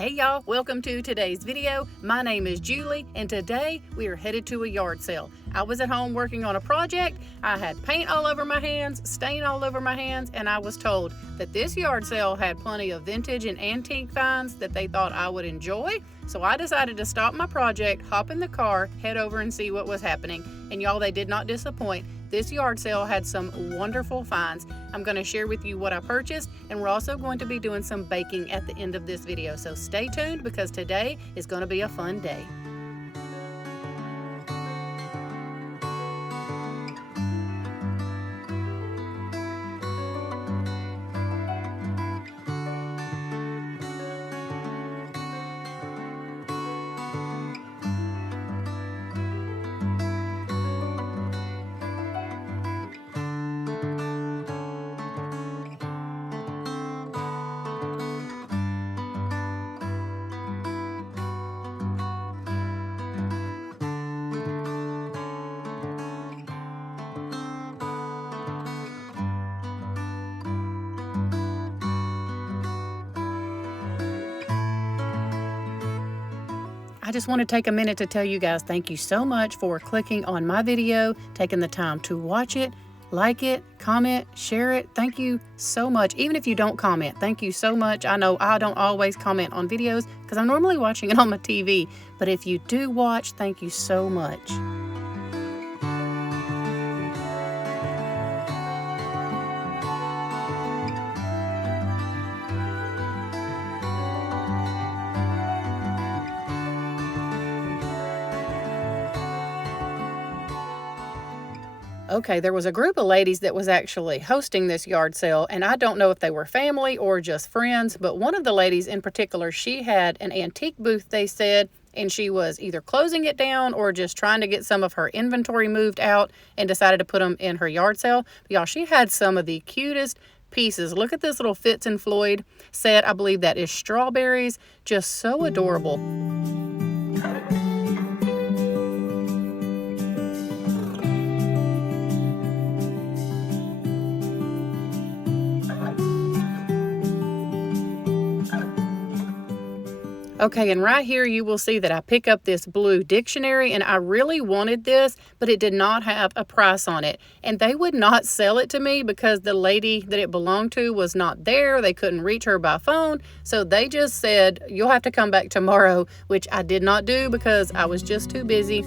Hey y'all, welcome to today's video. My name is Julie and today we are headed to a yard sale. I was at home working on a project. I had paint all over my hands, stain all over my hands, and I was told that this yard sale had plenty of vintage and antique finds that they thought I would enjoy. So I decided to stop my project, hop in the car, head over and see what was happening. And y'all, they did not disappoint. This yard sale had some wonderful finds. I'm going to share with you what I purchased, and we're also going to be doing some baking at the end of this video. So stay tuned because today is going to be a fun day. I just want to take a minute to tell you guys thank you so much for clicking on my video, taking the time to watch it, like it, comment, share it. Thank you so much. Even if you don't comment, thank you so much. I know I don't always comment on videos because I'm normally watching it on my TV, but if you do watch, thank you so much. Okay, there was a group of ladies that was actually hosting this yard sale, and I don't know if they were family or just friends, but one of the ladies in particular, she had an antique booth, they said, and she was either closing it down or just trying to get some of her inventory moved out and decided to put them in her yard sale. But y'all, she had some of the cutest pieces. Look at this little Fitz and Floyd set. I believe that is strawberries. Just so adorable. Okay, and right here you will see that I pick up this blue dictionary, and I really wanted this, but it did not have a price on it. And they would not sell it to me because the lady that it belonged to was not there. They couldn't reach her by phone. So they just said, you'll have to come back tomorrow, which I did not do because I was just too busy.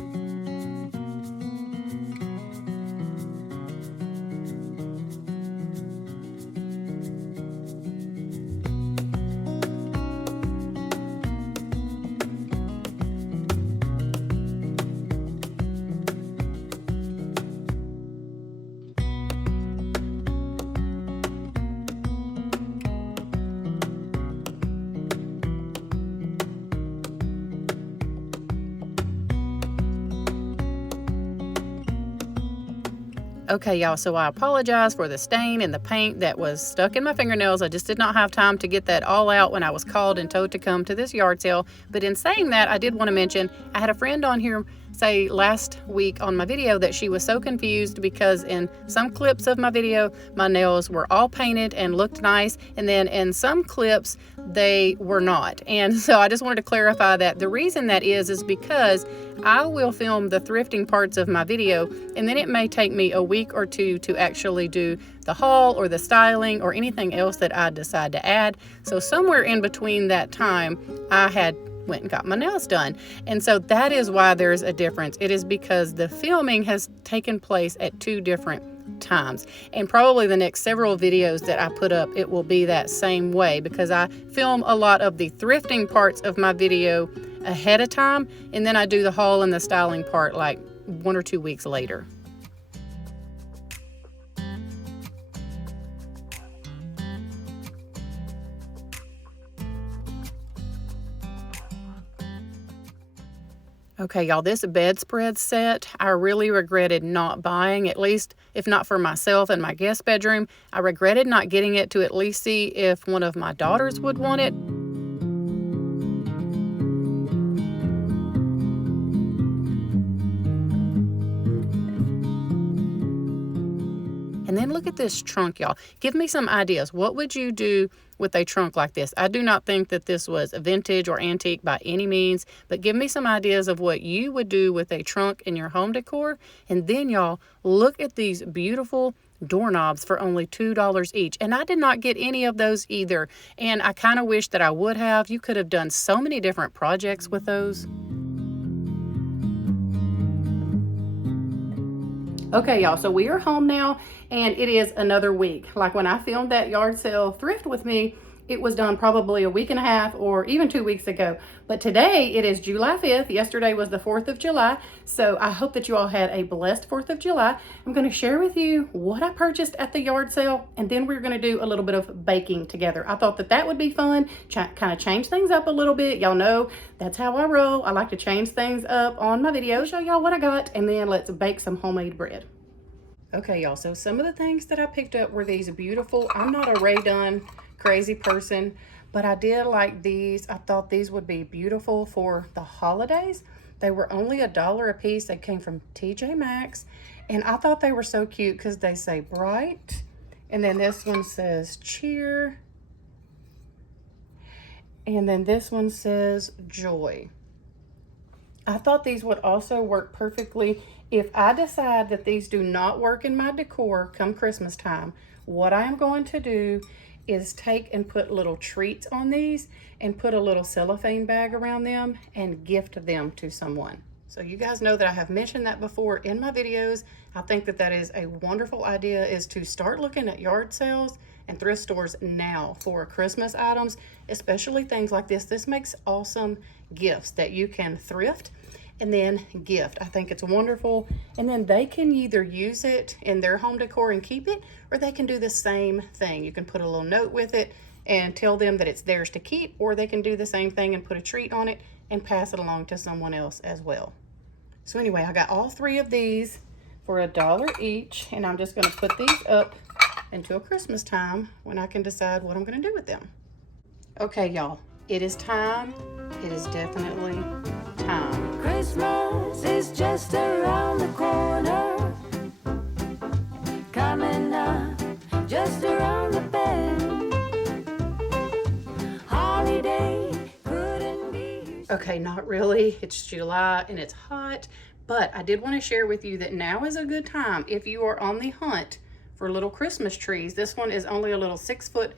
Okay, y'all, so I apologize for the stain and the paint that was stuck in my fingernails. I just did not have time to get that all out when I was called and told to come to this yard sale. But in saying that, I did want to mention, I had a friend on here say last week on my video that she was so confused because in some clips of my video, my nails were all painted and looked nice, and then in some clips, they were not. And so I just wanted to clarify that. The reason that is because I will film the thrifting parts of my video, and then it may take me a week or two to actually do the haul or the styling or anything else that I decide to add. So somewhere in between that time, I had went and got my nails done. And so that is why there's a difference. It is because the filming has taken place at two different times. And probably the next several videos that I put up, it will be that same way because I film a lot of the thrifting parts of my video ahead of time, and then I do the haul and the styling part like 1 or 2 weeks later. Okay, y'all, this bedspread set, I really regretted not buying, at least if not for myself and my guest bedroom. I regretted not getting it to at least see if one of my daughters would want it. And then look at this trunk, y'all. Give me some ideas. What would you do with a trunk like this? I do not think that this was a vintage or antique by any means, but give me some ideas of what you would do with a trunk in your home decor. And then, y'all, look at these beautiful doorknobs for only $2 each. And I did not get any of those either. And I kind of wish that I would have. You could have done so many different projects with those. Okay, y'all, so we are home now, and it is another week. Like when I filmed that yard sale thrift with me, it was done probably a week and a half or even 2 weeks ago. But today it is July 5th. Yesterday was the 4th of July. So I hope that you all had a blessed 4th of July. I'm going to share with you what I purchased at the yard sale, and then we're going to do a little bit of baking together. I thought that that would be fun, kind of change things up a little bit. Y'all know that's how I roll. I like to change things up on my videos, show y'all what I got, and then let's bake some homemade bread. Okay, y'all, so some of the things that I picked up were these beautiful, I'm not a Ray Dunn crazy person, but I did like these. I thought these would be beautiful for the holidays. They were only $1 a piece. They came from TJ Maxx, and I thought they were so cute because they say bright, and then this one says cheer, and then this one says joy. I thought these would also work perfectly if I decide that these do not work in my decor come Christmas time. What I am going to do is take and put little treats on these and put a little cellophane bag around them and gift them to someone. So you guys know that I have mentioned that before in my videos. I think that that is a wonderful idea, is to start looking at yard sales and thrift stores now for Christmas items, especially things like this. This makes awesome gifts that you can thrift and then gift. I think it's wonderful. And then they can either use it in their home decor and keep it, or they can do the same thing. You can put a little note with it and tell them that it's theirs to keep, or they can do the same thing and put a treat on it and pass it along to someone else as well. So anyway, I got all 3 of these for $1 each, and I'm just going to put these up until Christmas time when I can decide what I'm going to do with them. Okay, y'all, it is time. It is definitely time. Christmas is just around the corner, coming up just around the bend. Holiday couldn't be. Okay, not really. It's July and it's hot, but I did want to share with you that now is a good time if you are on the hunt for little Christmas trees. This one is only a little 6-foot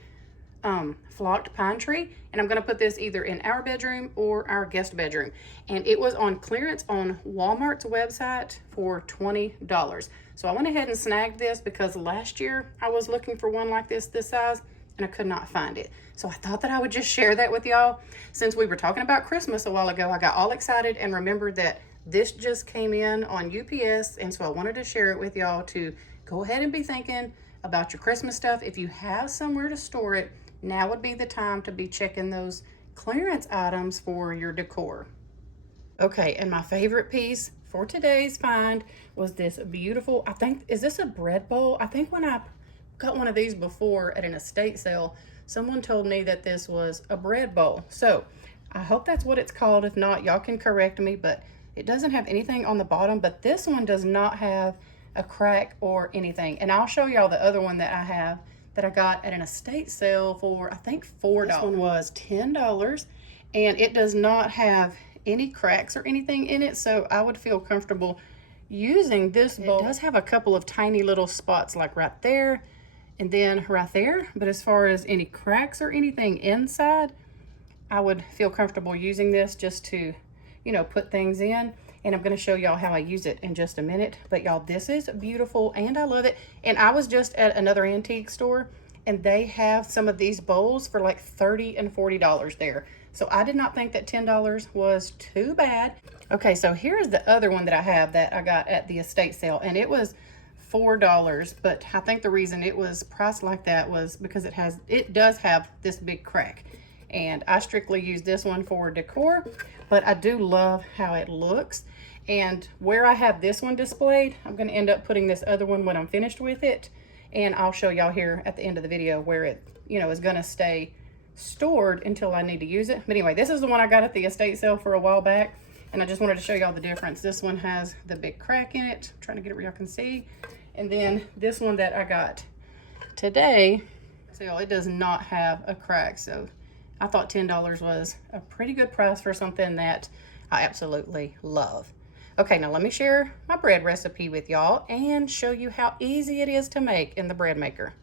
flocked pine tree, and I'm going to put this either in our bedroom or our guest bedroom, and it was on clearance on Walmart's website for $20. So I went ahead and snagged this because last year I was looking for one like this size and I could not find it. So I thought that I would just share that with y'all. Since we were talking about Christmas a while ago, I got all excited and remembered that this just came in on UPS, and so I wanted to share it with y'all to go ahead and be thinking about your Christmas stuff. If you have somewhere to store it, now would be the time to be checking those clearance items for your decor. Okay, and my favorite piece for today's find was this beautiful, I think, is this a bread bowl? I think when I got one of these before at an estate sale, someone told me that this was a bread bowl. So I hope that's what it's called. If not, y'all can correct me, but it doesn't have anything on the bottom, but this one does not have a crack or anything. And I'll show y'all the other one that I have that I got at an estate sale for, I think, $4. This one was $10, and it does not have any cracks or anything in it, so I would feel comfortable using this bowl. It does have a couple of tiny little spots like right there and then right there, but as far as any cracks or anything inside, I would feel comfortable using this just to, you know, put things in. And I'm going to show y'all how I use it in just a minute. But y'all, this is beautiful and I love it. And I was just at another antique store and they have some of these bowls for like $30 and $40 there. So I did not think that $10 was too bad. Okay, so here's the other one that I have that I got at the estate sale, and it was $4. But I think the reason it was priced like that was because it does have this big crack. And I strictly use this one for decor, but I do love how it looks. And where I have this one displayed, I'm going to end up putting this other one when I'm finished with it. And I'll show y'all here at the end of the video where it, you know, is going to stay stored until I need to use it. But anyway, this is the one I got at the estate sale for a while back. And I just wanted to show y'all the difference. This one has the big crack in it. I'm trying to get it where y'all can see. And then this one that I got today, so y'all, it does not have a crack. So I thought $10 was a pretty good price for something that I absolutely love. Okay, now let me share my bread recipe with y'all and show you how easy it is to make in the bread maker.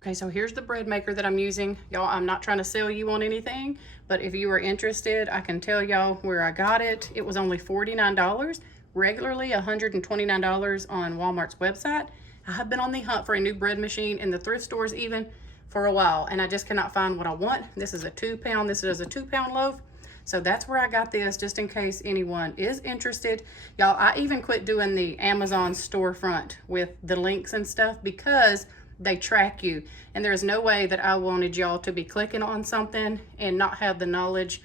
Okay, so here's the bread maker that I'm using. Y'all, I'm not trying to sell you on anything, but if you are interested, I can tell y'all where I got it. It was only $49, regularly $129 on Walmart's website. I have been on the hunt for a new bread machine in the thrift stores even for a while, and I just cannot find what I want. This is a 2-pound, this is a 2-pound loaf. So that's where I got this, just in case anyone is interested. Y'all, I even quit doing the Amazon storefront with the links and stuff because they track you. And there's no way that I wanted y'all to be clicking on something and not have the knowledge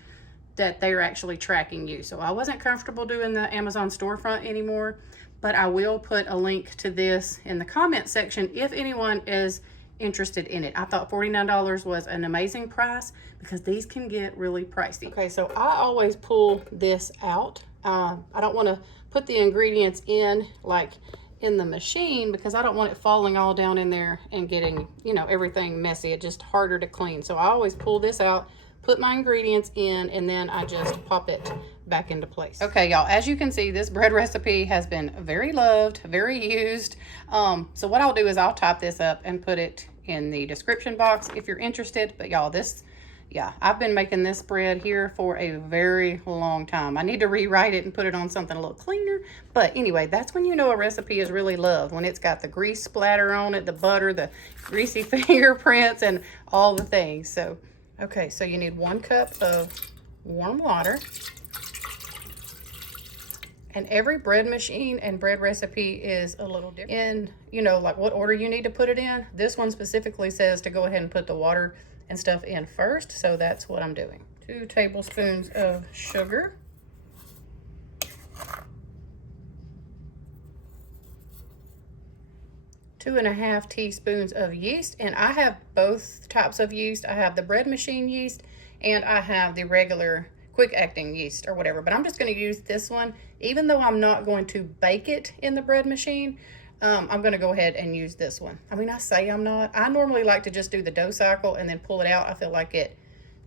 that they're actually tracking you. So I wasn't comfortable doing the Amazon storefront anymore, but I will put a link to this in the comment section if anyone is interested in it. I thought $49 was an amazing price because these can get really pricey. Okay, so I always pull this out. I don't want to put the ingredients in like in the machine because I don't want it falling all down in there and getting, you know, everything messy. It's just harder to clean. So I always pull this out, put my ingredients in, and then I just pop it back into place. Okay, y'all, as you can see, this bread recipe has been very loved, very used. So what I'll do is I'll type this up and put it in the description box if you're interested. But y'all, yeah, I've been making this bread here for a very long time. I need to rewrite it and put it on something a little cleaner. But anyway, that's when you know a recipe is really loved, when it's got the grease splatter on it, the butter, the greasy fingerprints, and all the things. So, okay, so you need 1 cup of warm water. And every bread machine and bread recipe is a little different in, you know, like what order you need to put it in. This one specifically says to go ahead and put the water and stuff in first, so that's what I'm doing. 2 tablespoons of sugar. 2.5 teaspoons of yeast, and I have both types of yeast. I have the bread machine yeast and I have the regular quick acting yeast or whatever, but I'm just going to use this one. Even though I'm not going to bake it in the bread machine, I'm going to go ahead and use this one. I mean, I say I'm not. I normally like to just do the dough cycle and then pull it out. I feel like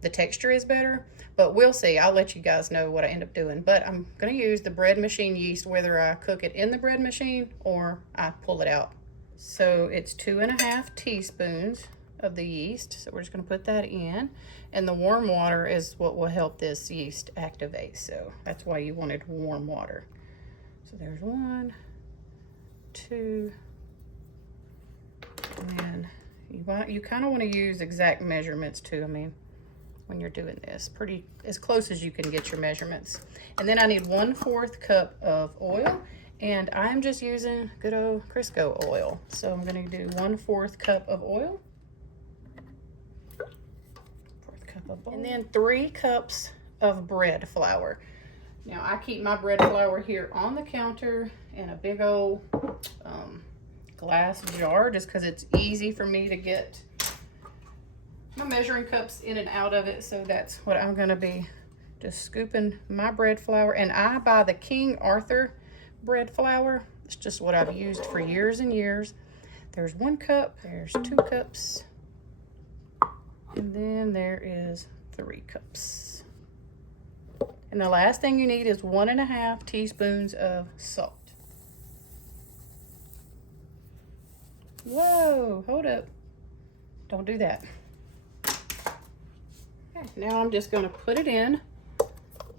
the texture is better, but we'll see. I'll let you guys know what I end up doing. But I'm going to use the bread machine yeast, whether I cook it in the bread machine or I pull it out. So it's 2.5 teaspoons of the yeast. So we're just going to put that in. And the warm water is what will help this yeast activate. So that's why you wanted warm water. So there's 1, 2, and then you kind of want to use exact measurements too. I mean, when you're doing this, pretty as close as you can get your measurements. And then I need 1/4 cup of oil, and I'm just using good old Crisco oil. So I'm going to do 1/4 cup of oil, 1/4 cup of oil, and then 3 cups of bread flour. Now I keep my bread flour here on the counter in a big old glass jar, just because it's easy for me to get my measuring cups in and out of it. So that's what I'm going to be just scooping my bread flour. And I buy the King Arthur bread flour. It's just what I've used for years and years. There's 1 cup, there's 2 cups, and then there is 3 cups. And the last thing you need is 1.5 teaspoons of salt. Whoa, hold up. Don't do that. Okay, now I'm just going to put it in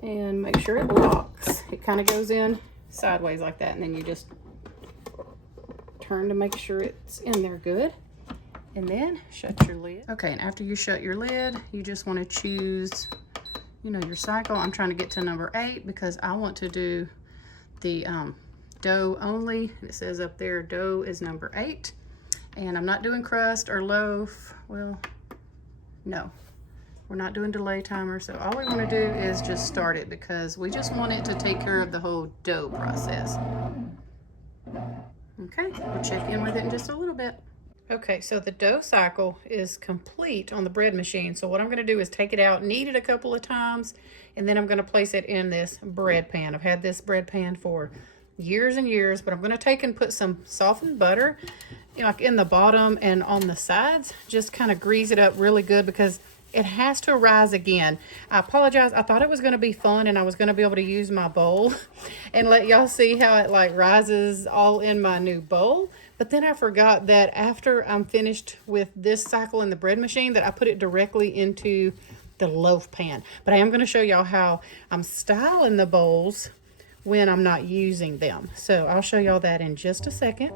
and make sure it locks. It kind of goes in sideways like that, and then you just turn to make sure it's in there good. And then shut your lid. Okay, and after you shut your lid, you just want to choose, you know, your cycle. I'm trying to get to number 8 because I want to do the dough only. It says up there dough is number 8, and I'm not doing crust or loaf. Well, no, we're not doing delay timer. So all we want to do is just start it because we just want it to take care of the whole dough process. Okay, we'll check in with it in just a little bit. Okay, so the dough cycle is complete on the bread machine. So what I'm going to do is take it out, knead it a couple of times, and then I'm going to place it in this bread pan. I've had this bread pan for years and years, but I'm going to take and put some softened butter, like in the bottom and on the sides. Just kind of grease it up really good because it has to rise again. I apologize. I thought it was going to be fun and I was going to be able to use my bowl and let y'all see how it like rises all in my new bowl. But then I forgot that after I'm finished with this cycle in the bread machine that I put it directly into the loaf pan. But I am going to show y'all how I'm styling the bowls when I'm not using them. So I'll show y'all that in just a second.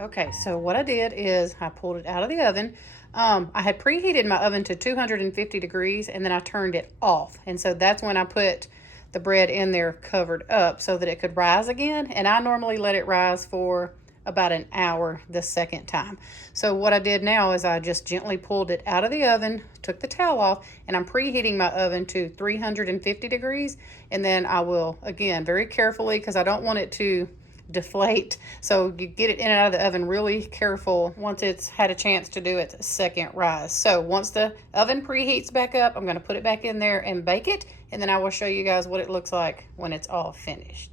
Okay, so what I did is I pulled it out of the oven. I had preheated my oven to 250 degrees and then I turned it off. And so that's when I put the bread in there covered up so that it could rise again. And I normally let it rise for about an hour the second time. So what I did now is I just gently pulled it out of the oven, took the towel off, and I'm preheating my oven to 350 degrees. And then I will, again, very carefully, because I don't want it to deflate, so you get it in and out of the oven really careful once it's had a chance to do its second rise. So once the oven preheats back up, I'm going to put it back in there and bake it, and then I will show you guys what it looks like when it's all finished.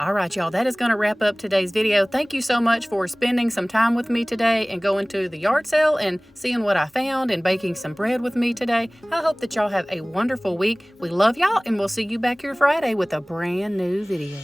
All right, y'all, that is going to wrap up today's video. Thank you so much for spending some time with me today and going to the yard sale and seeing what I found and baking some bread with me today. I hope that y'all have a wonderful week. We love y'all, and we'll see you back here Friday with a brand new video.